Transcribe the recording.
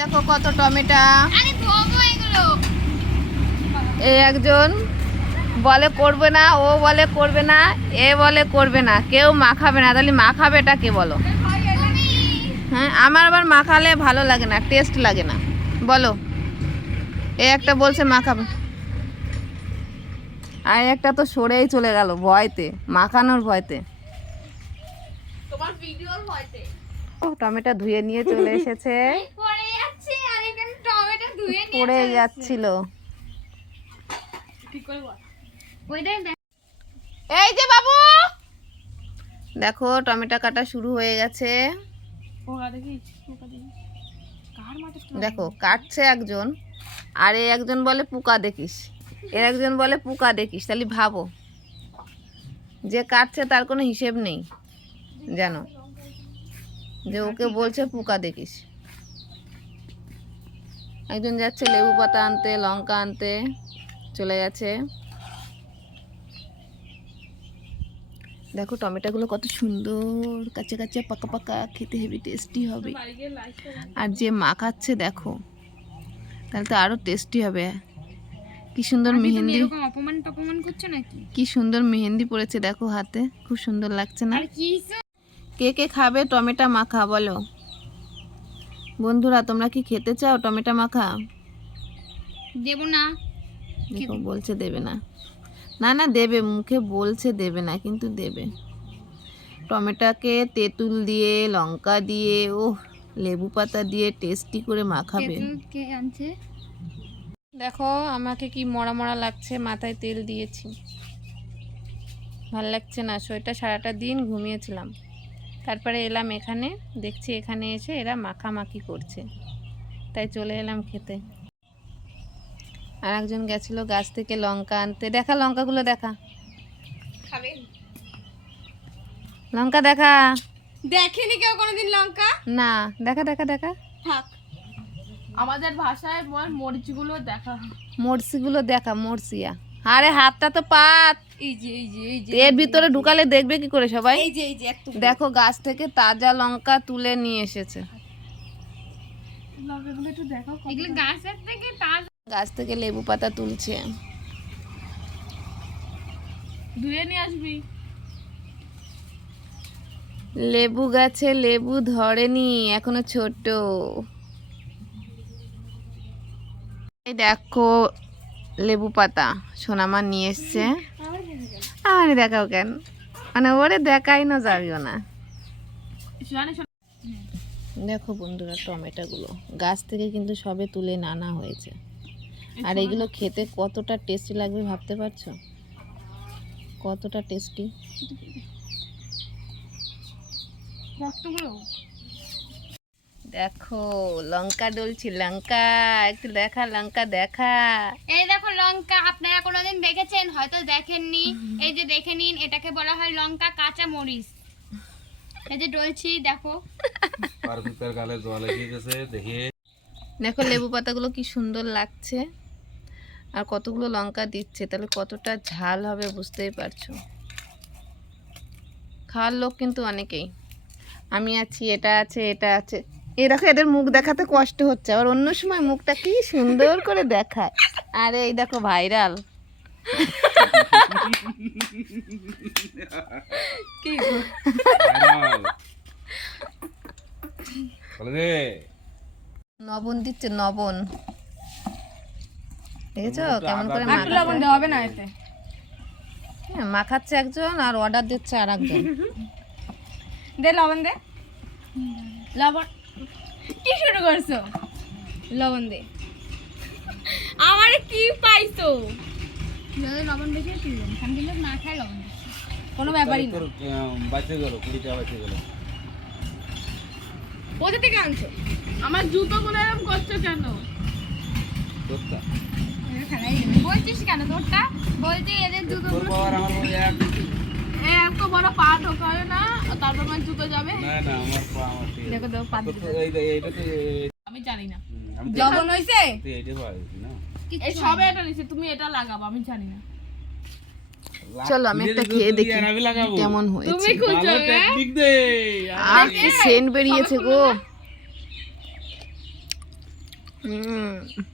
দেখো কত টমেটো। এই একজন বলে করবে না, ও বলে করবে না, এ বলে করবে না, কেউ মাখাবে না। তাহলে মাখাবে এটা কে বলো? হ্যাঁ, আমার আবার মাখালে ভালো লাগে না, টেস্ট লাগে না। বলো, এ একটা বলছে মাখাবে, আর একটা তো সরেই চলে গেল ভয়তে, মাখানোর ভয়তে, টমেটো ধুয়ে নিয়ে চলে এসেছে, পড়ে যাচ্ছিল। এই যে বাবু, দেখো টমেটো কাটা শুরু হয়ে গেছে। দেখো কাটছে একজন, আর এই একজন বলে পোকা দেখিস, এর একজন বলে পোকা দেখিস। তাহলে ভাবো, যে কাটছে তার কোনো হিসেব নেই, জানো, যে ওকে বলছে পোকা দেখিস। একজন যাচ্ছে লেবু পাতা আনতে, লঙ্কা আনতে চলে গেছে। দেখো টমেটোগুলো কত সুন্দর কাঁচা কাঁচা পাকা পাকা, খেতে হেভি টেস্টি হবে। আর যে মাখাচ্ছে দেখো, তাহলে তো আরো টেস্টি হবে। কি সুন্দর মেহেন্দি, অপমান টপমান করছো নাকি? কি সুন্দর মেহেন্দি পড়েছে দেখো হাতে, খুব সুন্দর লাগছে না? কে কে খাবে টমেটো মাখা বলো বন্ধুরা? তোমরা কি খেতে চাও টমেটো মাখা? দেব না, দেখো বলছে দেবে না। না না দেবে, মুখে বলছে দেবে না, কিন্তু দেবে। টমেটোকে তেঁতুল দিয়ে, লঙ্কা দিয়ে, ও লেবু পাতা দিয়ে টেস্টি করে মাখাবে। কে আনছে? দেখো আমাকে কি মরা মরা লাগছে, মাথায় তেল দিয়েছি, ভাল লাগছে না। শরীরটা সারাটা দিন ঘুমিয়েছিলাম, তারপরে এলাম এখানে, দেখছি এখানে এসে এরা মাখামাখি করছে, তাই চলে এলাম খেতে। আর একজন গেছিল গাছ থেকে লঙ্কা আনতে। দেখা লঙ্কাগুলো দেখা, খাবেন লঙ্কা দেখা। দেখেনি কেউ কোনোদিন লঙ্কা? না, দেখা দেখা দেখা। থাক, আমাদের ভাষায় বল মরিচগুলো দেখা। মরসিগুলো দেখা, মরসিয়া। আরে হাতটা তো পাত, এই যে এই যে এই যে এর ভিতরে ঢুকালে দেখবে কি করে সবাই? এই যে এই যে একটু দেখো গাছ থেকে তাজা লঙ্কা তুলে নিয়ে এসেছে। লঙ্কাগুলো একটু দেখো, এগুলো গাছের থেকে তাজা, গাছ থেকে লেবু পাতা তুলছে। ধুয়ে নিয়ে আসবি। লেবু গাছে লেবু ধরেনি, এখনো ছোট। এই দেখো লেবু পাতা সোনামা নিয়ে এসছে। আমার দেখাও কেন, মানে ওরে দেখাই না যাবিও না। দেখো বন্ধুরা টমেটোগুলো গাছ থেকে কিন্তু সবে তুলে নানা হয়েছে, আর এগুলো খেতে কতটা টেস্টি লাগবে ভাবতে পারছো? কতটা টেস্টি। দেখো লঙ্কা ডলছি, লঙ্কা একটু দেখা, লঙ্কা দেখা। এই দেখো লঙ্কা, আপনারা কোনোদিন দেখেছেন? হয়তো দেখেননি। এই যে দেখে নিন, এটাকে বলা হয় লঙ্কা কাঁচা মরিচ। এই যে ডলছি দেখো, দেখো লেবু পাতাগুলো কি সুন্দর লাগছে, আর কতগুলো লঙ্কা দিচ্ছে, তাহলে কতটা ঝাল হবে বুঝতেই পারছো। খাওয়ার লোক কিন্তু অনেকেই, আমি আছি, এটা আছে, এটা আছে। এই দেখো এদের মুখ দেখাতে কষ্ট হচ্ছে, আবার অন্য সময় মুখটা কি সুন্দর করে দেখায়। আরে এই দেখো ভাইরাল। কি লবণ দিচ্ছে, লবণ দেখেছো কেমন করে মাখাচ্ছে? হ্যাঁ, মাখাচ্ছে একজন আর অর্ডার দিচ্ছে আর একজন। দে লবণ দে, লবণ কি শুরু করছো? লবণ দে, আমারে কি পাইছো? লবণ বেশি দিলাম, আমি দিলে না খাই লবণ কোনো ব্যাপারই না। বাঁচে গেল, 20 টাকা বাঁচে গেল। কোথা থেকে আনছো? আমার জুতোগুলো এরকম করছো কেন? তোরটা বলছিস কেন তোরটা? বলছি এদের জুতোগুলো পাওয়ার আমার মনে এক এত বড় পা ঢোকাবে না, তারপর আমার জুতো যাবে। না না আমার পা আমার ঠিক দেখো দেখো পা দিতে এইটা তো আমি জানি না। আমি লবণ হইছে? তুই এইটা পাইছি না। এই সবে এটা নিছে, তুমি এটা লাগাবো, আমি জানি না। চলো আমি একটা খেয়ে দেখি কেমন হয়েছে। তুমি খুঁজো, ভালো টেকনিক দে। আর কি সেন্ট বেরিয়েছে গো। হুম।